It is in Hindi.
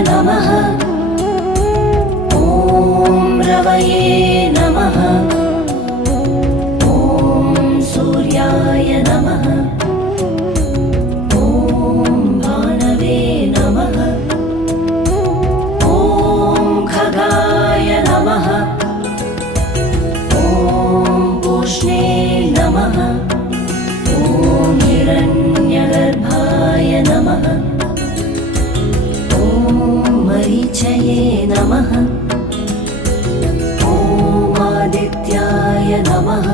नमः। ॐ रवये नमः। ॐ सूर्याय नमः। ॐ भानवे नमः। ॐ खगाय नमः। ॐ पूष्णे नमः। ॐ हिरण्यगर्भाय नमः। ॐ मरीचये नमः। ॐ आदित्याय नमः।